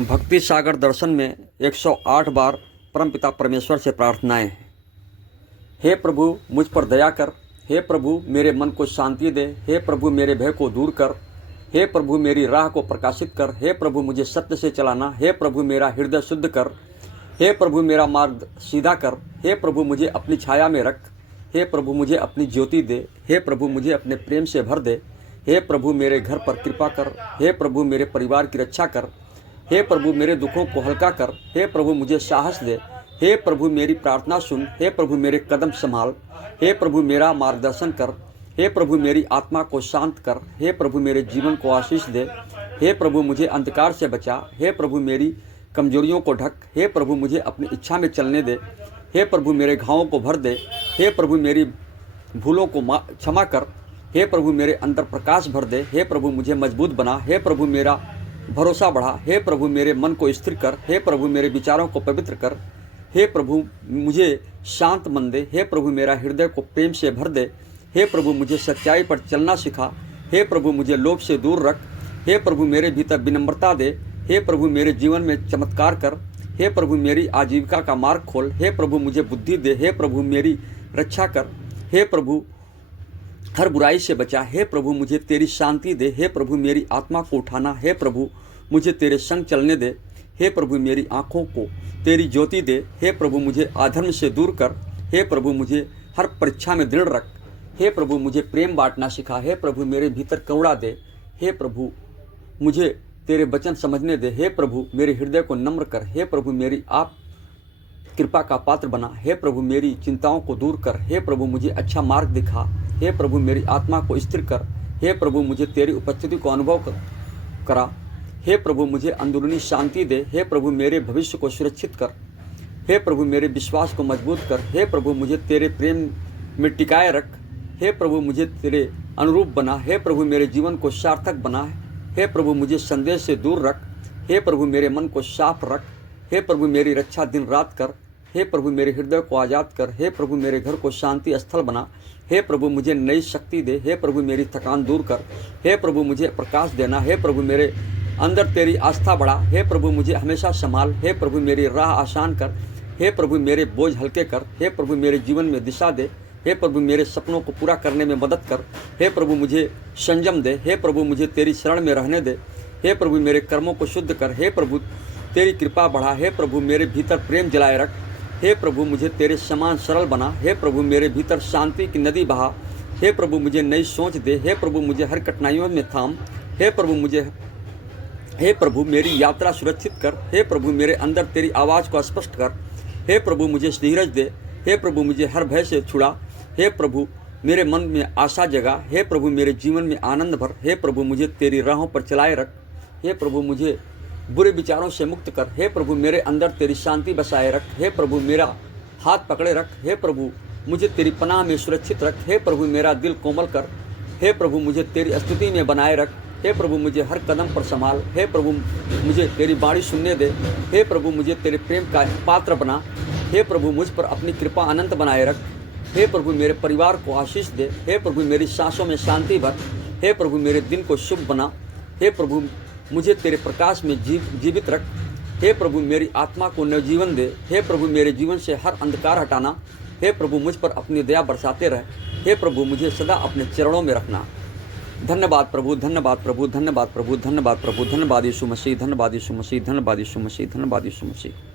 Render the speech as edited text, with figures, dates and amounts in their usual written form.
भक्ति सागर दर्शन में 108 बार परमपिता परमेश्वर से प्रार्थनाएं हैं। हे प्रभु मुझ पर दया कर, हे प्रभु मेरे मन को शांति दे, हे प्रभु मेरे भय को दूर कर, हे प्रभु मेरी राह को प्रकाशित कर, हे प्रभु मुझे सत्य से चलाना, हे प्रभु मेरा हृदय शुद्ध कर, हे प्रभु मेरा मार्ग सीधा कर, हे प्रभु मुझे अपनी छाया में रख, हे प्रभु मुझे अपनी ज्योति दे, हे प्रभु मुझे अपने प्रेम से भर दे, हे प्रभु मेरे घर पर कृपा कर, हे प्रभु मेरे परिवार की रक्षा कर, हे प्रभु मेरे दुखों को हल्का कर, हे प्रभु मुझे साहस दे, हे प्रभु मेरी प्रार्थना सुन, हे प्रभु मेरे कदम संभाल, हे प्रभु मेरा मार्गदर्शन कर, हे प्रभु मेरी आत्मा को शांत कर, हे प्रभु मेरे जीवन को आशीष दे, हे प्रभु मुझे अंधकार से बचा, हे प्रभु मेरी कमजोरियों को ढक, हे प्रभु मुझे अपनी इच्छा में चलने दे, हे प्रभु मेरे घावों को भर दे, हे प्रभु मेरी भूलों को क्षमा कर, हे प्रभु मेरे अंदर प्रकाश भर दे, हे प्रभु मुझे मजबूत बना, हे प्रभु मेरा भरोसा बढ़ा, हे प्रभु मेरे मन को स्थिर कर, हे प्रभु मेरे विचारों को पवित्र कर, हे प्रभु मुझे शांत मन दे, हे प्रभु मेरा हृदय को प्रेम से भर दे, हे प्रभु मुझे सच्चाई पर चलना सिखा, हे प्रभु मुझे लोभ से दूर रख, हे प्रभु मेरे भीतर विनम्रता दे, हे प्रभु मेरे जीवन में चमत्कार कर, हे प्रभु मेरी आजीविका का मार्ग खोल, हे प्रभु मुझे बुद्धि दे, हे प्रभु मेरी रक्षा कर, हे प्रभु हर बुराई से बचा, हे प्रभु मुझे तेरी शांति दे, हे प्रभु मेरी आत्मा को उठाना, हे प्रभु मुझे तेरे संग चलने दे, हे प्रभु मेरी आँखों को तेरी ज्योति दे, हे प्रभु मुझे अधर्म से दूर कर, हे प्रभु मुझे हर परीक्षा में दृढ़ रख, हे प्रभु मुझे प्रेम बांटना सिखा, हे प्रभु मेरे भीतर करुणा दे, हे प्रभु मुझे तेरे वचन समझने दे, हे प्रभु मेरे हृदय को नम्र कर, हे प्रभु मेरी आप कृपा का पात्र बना, हे प्रभु मेरी चिंताओं को दूर कर, हे प्रभु मुझे अच्छा मार्ग दिखा, हे प्रभु मेरी आत्मा को स्थिर कर, हे प्रभु मुझे तेरी उपस्थिति को अनुभव करा, हे प्रभु मुझे अंदरूनी शांति दे, हे प्रभु मेरे भविष्य को सुरक्षित कर, हे प्रभु मेरे विश्वास को मजबूत कर, हे प्रभु मुझे तेरे प्रेम में टिकाए रख, हे प्रभु मुझे तेरे अनुरूप बना, हे प्रभु मेरे जीवन को सार्थक बना, हे प्रभु मुझे संदेश से दूर रख, हे प्रभु मेरे मन को साफ रख, हे प्रभु मेरी रक्षा दिन रात कर, हे प्रभु मेरे हृदय को आज़ाद कर, हे प्रभु मेरे घर को शांति स्थल बना, हे प्रभु मुझे नई शक्ति दे, हे प्रभु मेरी थकान दूर कर, हे प्रभु मुझे प्रकाश देना, हे प्रभु मेरे अंदर तेरी आस्था बढ़ा, हे प्रभु मुझे हमेशा संभाल, हे प्रभु मेरी राह आसान कर, हे प्रभु मेरे बोझ हल्के कर, हे प्रभु मेरे जीवन में दिशा दे, हे प्रभु मेरे सपनों को पूरा करने में मदद कर, हे प्रभु मुझे संयम दे, हे प्रभु मुझे तेरी शरण में रहने दे, हे प्रभु मेरे कर्मों को शुद्ध कर, हे प्रभु तेरी कृपा बढ़ा, हे प्रभु मेरे भीतर प्रेम जलाए रख, हे प्रभु मुझे तेरे समान सरल बना, हे प्रभु मेरे भीतर शांति की नदी बहा, हे प्रभु मुझे नई सोच दे, हे प्रभु मुझे हर कठिनाइयों में थाम, हे प्रभु मेरी यात्रा सुरक्षित कर, हे प्रभु मेरे अंदर तेरी आवाज़ को स्पष्ट कर, हे प्रभु मुझे धीरज दे, हे प्रभु मुझे हर भय से छुड़ा, हे प्रभु मेरे मन में आशा जगा, हे प्रभु मेरे जीवन में आनंद भर, हे प्रभु मुझे तेरी राहों पर चलाए रख, हे प्रभु मुझे बुरे विचारों से मुक्त कर, हे प्रभु मेरे अंदर तेरी शांति बसाए रख, हे प्रभु मेरा हाथ पकड़े रख, हे प्रभु मुझे तेरी पनाह में सुरक्षित रख, हे प्रभु मेरा दिल कोमल कर, हे प्रभु मुझे तेरी स्तुति में बनाए रख, हे प्रभु मुझे हर कदम पर संभाल, हे प्रभु मुझे तेरी बाणी सुनने दे, हे प्रभु मुझे तेरे प्रेम का पात्र बना, हे प्रभु मुझ पर अपनी कृपा अनंत बनाए रख, हे प्रभु मेरे परिवार को आशीष दे, हे प्रभु मेरी सांसों में शांति भर, हे प्रभु मेरे दिन को शुभ बना, हे प्रभु मुझे तेरे प्रकाश में जीवित रख, हे प्रभु मेरी आत्मा को नवजीवन दे, हे प्रभु मेरे जीवन से हर अंधकार हटाना, हे प्रभु मुझ पर अपनी दया बरसाते रहे, हे प्रभु मुझे सदा अपने चरणों में रखना। धन्यवाद प्रभु, धन्यवाद प्रभु, धन्यवाद प्रभु, धन्यवाद प्रभु, धन्यवाद यीशु मसीह, धन्यवाद यीशु मसीह, धन्यवाद यीशु मसीह, धन्यवाद यीशु मसीह।